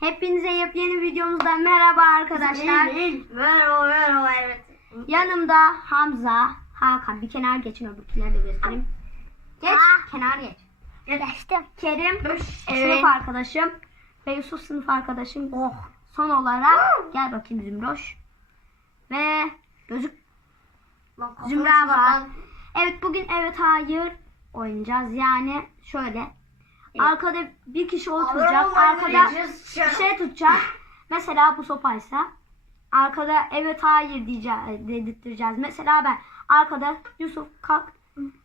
Hepinize yepyeni videomuzdan merhaba arkadaşlar. Merhaba merhaba evet. Yanımda Hamza, Hakan. Bir kenar geçin öbürküleri de göstereyim. Geç, kenar geç. Geçtim. Kerim, Evet. sınıf arkadaşım. Ve Yusuf sınıf arkadaşım. Oh. Son olarak gel bakayım Zümroş. Ve gözük Zümra var. Evet bugün evet hayır oynayacağız. Yani şöyle. Arkada bir kişi oturacak. Arkada bir şey tutacak. Mesela bu sopaysa arkada evet hayır diyeceğiz, dedirteceğiz. Mesela ben arkada Yusuf kalk.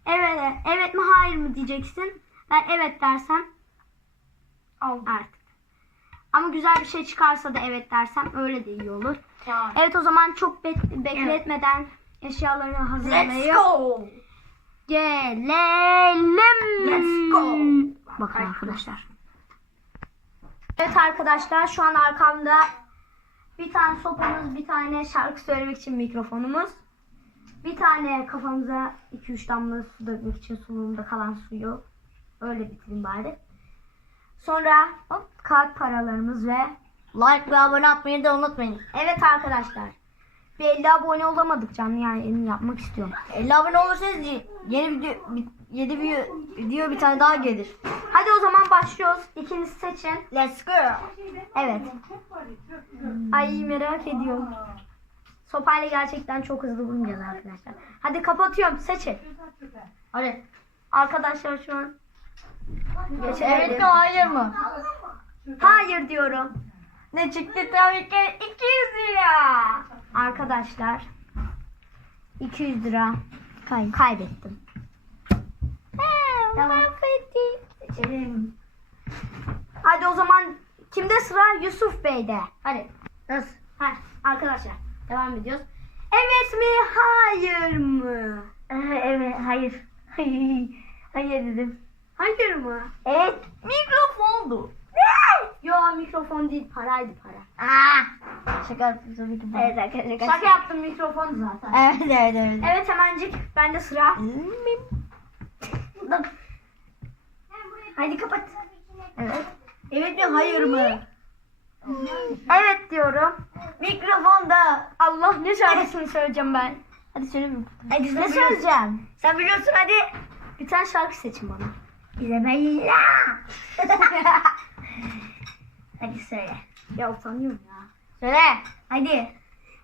Evet, evet mi hayır mı diyeceksin. Ben evet dersem artık. Ama güzel bir şey çıkarsa da evet dersem öyle de iyi olur. Evet o zaman çok bek- bekletmeden eşyalarını Let's hazırlayıp go. Gelelim. Let's go. Bakın arkadaşlar. Evet arkadaşlar şu an arkamda bir tane sopamız, bir tane şarkı söylemek için mikrofonumuz. Bir tane kafamıza 2-3 damla su dökmek için suluğumda kalan suyu. Öyle bitireyim bari. Sonra hop, kağıt paralarımız ve Like ve abone atmayı da unutmayın. evet arkadaşlar. Bir 50 abone olamadık canlı yayını yapmak istiyorum. 50 abone olursanız yeni video, yeni video, bir tane daha gelir. Hadi o zaman başlıyoruz. İkiniz seçin. Let's go. Evet. Ay merak ediyorum. Sopayla gerçekten çok hızlı vurmayacağız arkadaşlar. Hadi kapatıyorum. Seçin. Hadi. Arkadaşlar şu an geçelim. Evet mi hayır mı? Hayır diyorum. Ne çıktı tabii ki 200 lira. Arkadaşlar 200 lira kay kaybettim. Tamam. Seçelim. Hadi o zaman kimde sıra? Yusuf Bey'de. Hadi. Nasıl? Ha, arkadaşlar devam ediyoruz. Evet mi hayır mı? evet hayır. hayır dedim. Hayır mı? Evet. Mikrofondu. Yo mikrofon değil paraydı para. Aa. Şaka yaptım tabii ki. Evet arkadaşlar. Şaka yaptım mikrofon zaten. Evet evet evet. Evet hemencik bende sıra. Hadi kapat. Evet. Evet mi hayır mı? Evet diyorum. Mikrofonda. Allah ne şarkısını söyleyeceğim ben. Hadi söyle mi? Hadi ne söyleyeceğim? Sen biliyorsun hadi. Bir tane şarkı seçin bana. İzlemeyi. hadi söyle. Ya utanıyorum ya. Söyle. Hadi.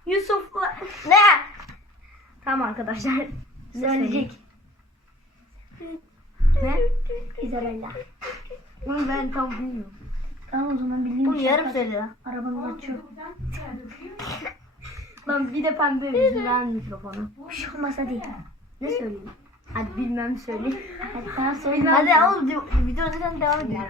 Yusuf'la. Ne? Tamam arkadaşlar. Söyleyecek. Ne? İzabella. Bunu ben tam bilmiyorum. Tamam o zaman bildiğim Bunu yarım söyle lan. Arabamı açıyor. Lan bir de pembe yüzünden mikrofonu. Bir şey olmaz hadi. Ne söyleyeyim? Hadi bilmem söyle. Hadi tamam söyle. Hadi ya. oğlum di- video zaten devam ediyor.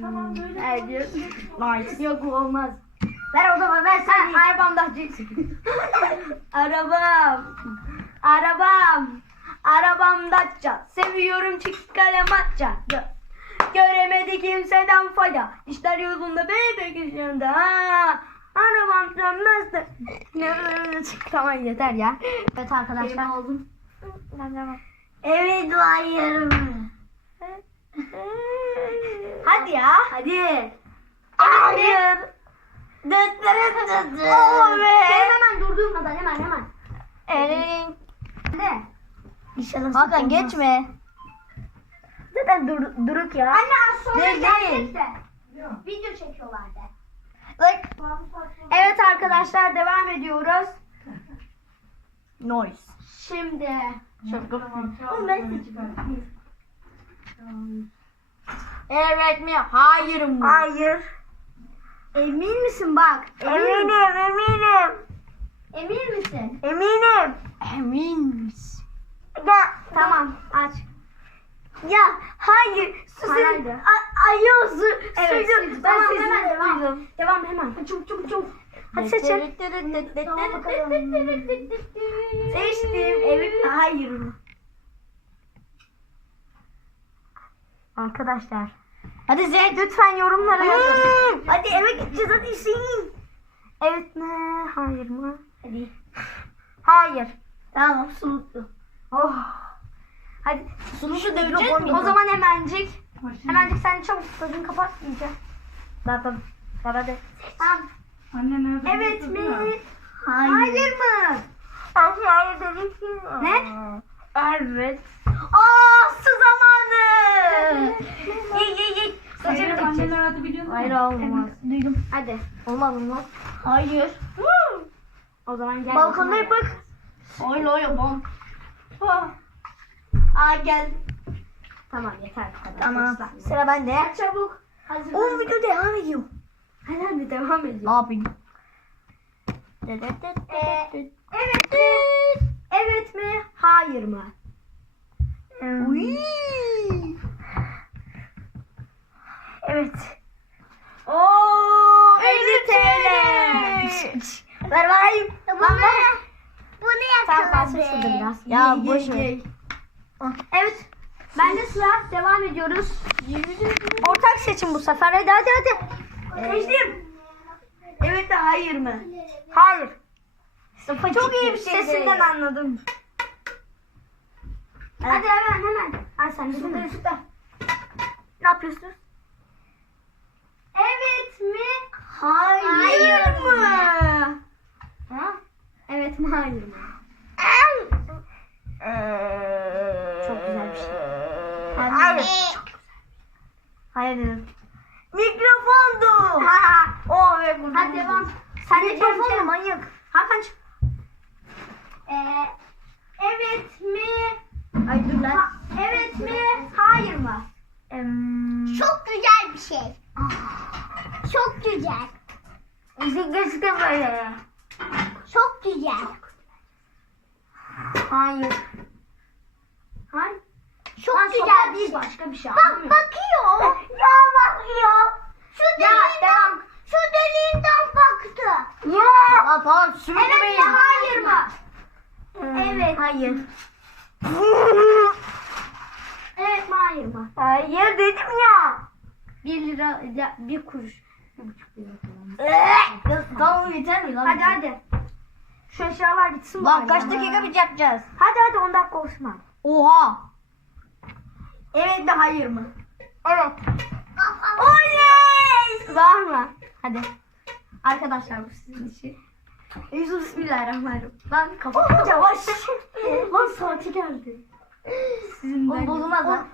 Tamam böyle. diyor. Nice. Yok bu olmaz. Ver o zaman ver sen. Ha, arabamda Arabam. Arabam. Arabam Datça. Seviyorum çift kalem atça. Gö- Göremedi kimseden fayda. İşler yolunda bebek yaşında. Ha. Arabam dönmezdi. Tamam yeter ya. Evet arkadaşlar. oldum. Evet hayır mı? Hadi ya. Hadi. Hayır. Dıt Oo be. Benim hemen durdurmadan hemen hemen. Elin. Ne? İnşallah Hakan, geçme. Zaten dur, duruk ya. Anne az sonra Değil, gelecek de. Video çekiyorlar de. Like. Evet arkadaşlar devam ediyoruz. Noise. Şimdi. Şaka. Oğlum ben. Evet mi? Hayır mı? Hayır. Emin misin bak? Emin eminim. Emin misin? Eminim. Emin misin? Ya tamam aç. Ya hayır. Hayırdı. Ayıyorsu. Evet. Suyu. Tamam Ben hemen sesini devam. duydum. Devam hemen. Çabuk çabuk çabuk. Hadi. Tamam bakalım. Seçtim. Evet? Hayır mı? Arkadaşlar. Hadi Zed. Lütfen yorumlara yazın. Hadi eve gideceğiz hadi Hüseyin. Evet mi? Hayır mı? Hadi. Hayır. Tamam su mutlu. Oh. Hadi. Sunucu O mikrofon zaman hemencik. Hemencik sen çabuk gözünü kapat iyice. Zaten. Kapadı. Tamam. Anne nerede? Evet mi? Hayır. Hayır mı? Hayır dedim ki. Ne? Evet. Aa su zamanı. Ye ye ye. Hayır Saçını anne dökecek. nerede biliyor musun? Hayır olmaz. Duydum. Hadi. Olmaz olmaz. Hayır. O zaman gel. Balkonda yapak. Oyun oyun bom. Aa gel. Tamam yeter bu kadar. Tamam. Islah. Sıra bende. Çabuk. Hazır. O video devam ediyor. Hadi hadi devam Ne ediyor. yapayım? Evet? Evet mi? Hayır mı? Uy. Evet. Oo 50 TL. Ver bakayım. Bunu, Bunu Tamam şurada biraz. Ya Ye, boş ver. ye. Evet. Bende sıra. Devam ediyoruz. Ortak seçim bu sefer. Hadi hadi hadi. Seçtim. Evet de hayır mı? Hayır. Çok iyi bir şey. Sesinden anladım. Hadi hemen hemen. Ay sen üstte üstte. Ne yapıyorsunuz? Evet mi? Hayır. mı? Ha? Evet mi hayır mı? Çok güzel bir şey. Hayır. Hayır dedim. Mikrofondu. O ve bunu. Hadi devam. Sen de Mikrofon çevir. manyak. Hakan çık. Ee, evet mi? Ay dur lan. Ha- evet mi? Hayır mı? Çok güzel bir şey. Çok güzel. Müzik geçti böyle. Çok güzel. Hayır. Hayır. Çok Lan güzel bir değil şey. başka bir şey. Bak anlamıyor musun? bakıyor. Ya bakıyor. Şu Ya, deliğinden, devam. şu deliğinden baktı. Ya. Aa, tamam Evet sürüklemeyin. mi? Hayır mı? Evet. Hayır. Evet mi? Hayır mı? Hayır dedim ya. Bir lira, ya, bir kuruş. Bir buçuk lira falan. Ya, tamam yeter mi lan? Hadi hadi. Şu eşyalar bitsin Bak bari kaç ya. dakika bir yapacağız? Hadi hadi 10 dakika abi. Oha. Evet de hayır mı? Evet. Oley. Var mı? Hadi. Arkadaşlar bu sizin için. Yusuf bismillahirrahmanirrahim. Lan kapat. Yavaş. Lan saati geldi. Sizin Oğlum bozulmaz lan.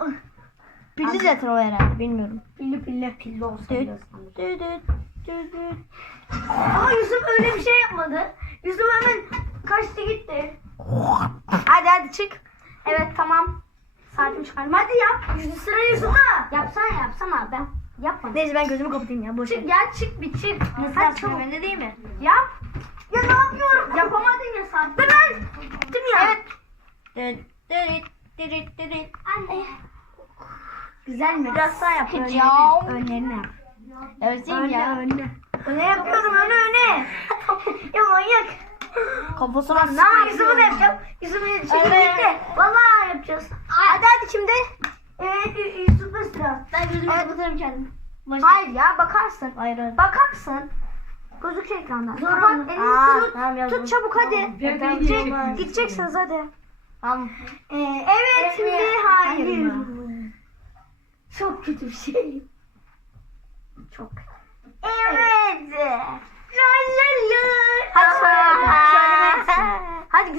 Pilli zaten o herhalde bilmiyorum. Pilli pilli pilli olsa Düt, düt, düt, düt, düt. Ama Yusuf öyle bir şey yapmadı. Yusuf hemen kaçtı gitti. Hadi hadi çık. Evet tamam. Saatimi çıkardım. Hadi yap. Yüzü sıra Yusuf'a. Yapsana yapsana ben yapmadım. Neyse ben gözümü kapatayım ya boş ver. Çık gel çık bir çık. Nasıl ben de değil mi? Yap. Ya ne yapıyorum? Yapamadın ya sen. Ben ben. Gittim ya. Evet. Düt, düt, düt, düt. Anne. Güzel mi? Biraz daha yap. Sıkacağım. Önlerini, önlerini yap. Evet Önle ya. önle. Öne yapıyorum öne öne. ya manyak. Kafasına Ne yapayım? Yusuf'u da yapacağım. Şimdi Evet. birlikte. Vallahi yapacağız. Hadi hadi şimdi. Evet Y- Yusuf'un sıra. Ben Evet. kapatırım kendim. Hayır ya bakarsın. Hayır hayır. Bakarsın. Gözüküyor ekranda. Zor Kapat oldu. elini Aa, tut. tamam, tut çabuk hadi. Ver, ver, Gidecek, gideceksiniz hadi. Tamam. Ee, evet mi? Hayır mı? Çok kötü bir şey. Çok. Evet. La la la. Hadi söyle. Söylemelisin. Hadi